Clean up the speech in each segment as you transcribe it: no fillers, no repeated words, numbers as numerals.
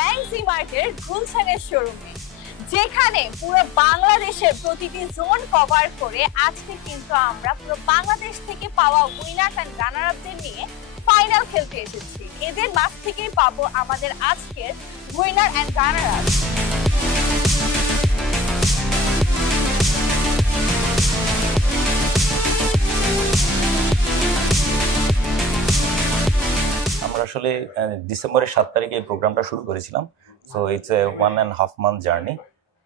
র্যাংসি মার্টের গুলশানের শোরুমে, যেখানে পুরো বাংলাদেশের প্রতিটি জোন কভার করে আজকে কিন্তু আমরা পুরো বাংলাদেশ থেকে পাওয়া উইনার এন্ড রানার আপদের নিয়ে ফাইনাল খেলতে এসেছি। এদের মাঝ থেকেই পাবো আমাদের আজকের উইনার এন্ড রানার আপ। আমরা আসলে ডিসেম্বরের 7 তারিখে এই প্রোগ্রামটা শুরু করেছিলাম। So it's a 1.5 month journey.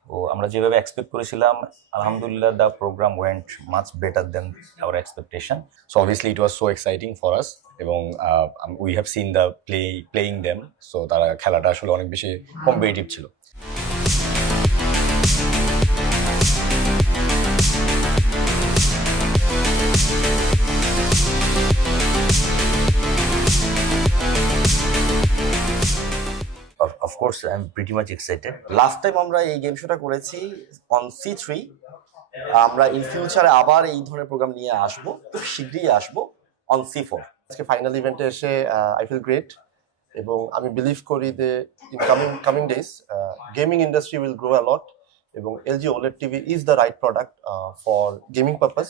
তো আমরা যেভাবে এক্সপেক্ট করেছিলাম, আলহামদুলিল্লাহ the programme went much better than our expectation. So obviously it was so exciting for us এবং we have seen the playing them, so তারা খেলাটা আসলে অনেক বেশি কম্পিটিটিভ ছিল। Of course, I'm pretty much excited. Last time আমরা এই game শোটা করেছি অন C3। আমরা ইন ফিউচারে আবার এই ধরনের প্রোগ্রাম নিয়ে আসবো, খুব শীঘ্রই আসবো অন C4। আজকে ফাইনাল ইভেন্টে এসে আই ফিল গ্রেট এবং আমি বিলিভ করি যে in coming days gaming industry will grow a lot এবং LG OLED TV is the right product for gaming purpose.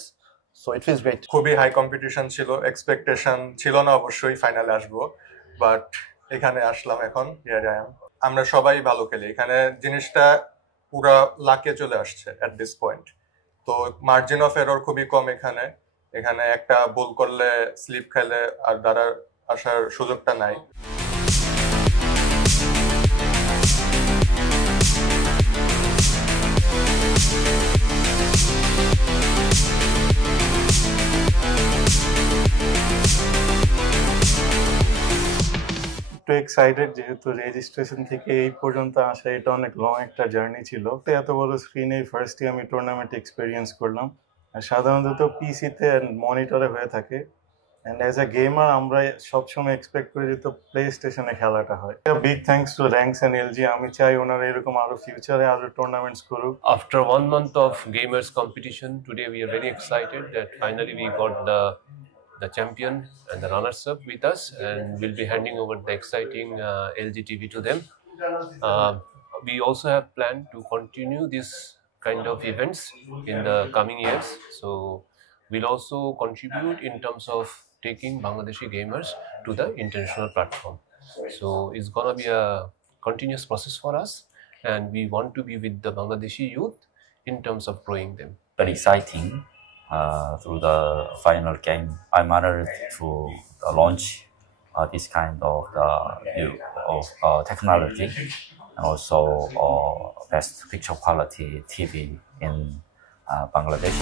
So it feels great. খুবই হাই কম্পিটিশন ছিল, এক্সপেকটেশন ছিল না অবশ্যই ফাইনালে আসবো, বাট এখানে আসলাম এখন। আমরা সবাই ভালো খেলি, এখানে জিনিসটা পুরা লাকে চলে আসছে এট দিস পয়েন্ট। তো মার্জিন অফ এরর খুবই কম এখানে। এখানে একটা ভুল করলে স্লিপ খেলে আর দ্বারা আসার সুযোগটা নাই। একটু এক্সাইটেড, যেহেতু রেজিস্ট্রেশন থেকে এই পর্যন্ত আসা এটা অনেক লং একটা জার্নি ছিল। তো এত বড় স্ক্রিনে ফার্স্টে আমি টুর্নামেন্ট এক্সপিরিয়েন্স করলাম। আর সাধারণত পিসিতে মনিটরে হয়ে থাকে, অ্যান্ড অ্যাজ এ গেমার আমরা সবসময় এক্সপেক্ট করি যে তো প্লে স্টেশনে খেলাটা হয়। Big thanks to Rangs and LG। আমি চাই ওনারা এরকম আরো ফিউচারে আরো টুর্নামেন্টস করুক। After 1 month of gamers competition, today we are very excited that finally we got the champion and the runners-up with us, and we'll be handing over the exciting LG TV to them. We also have planned to continue this kind of events in the coming years, so we'll also contribute in terms of taking Bangladeshi gamers to the international platform. So it's gonna be a continuous process for us, and we want to be with the Bangladeshi youth in terms of growing them. Very exciting. Through the final game, I'm honored to launch this kind of technology and also best picture quality TV in Bangladesh.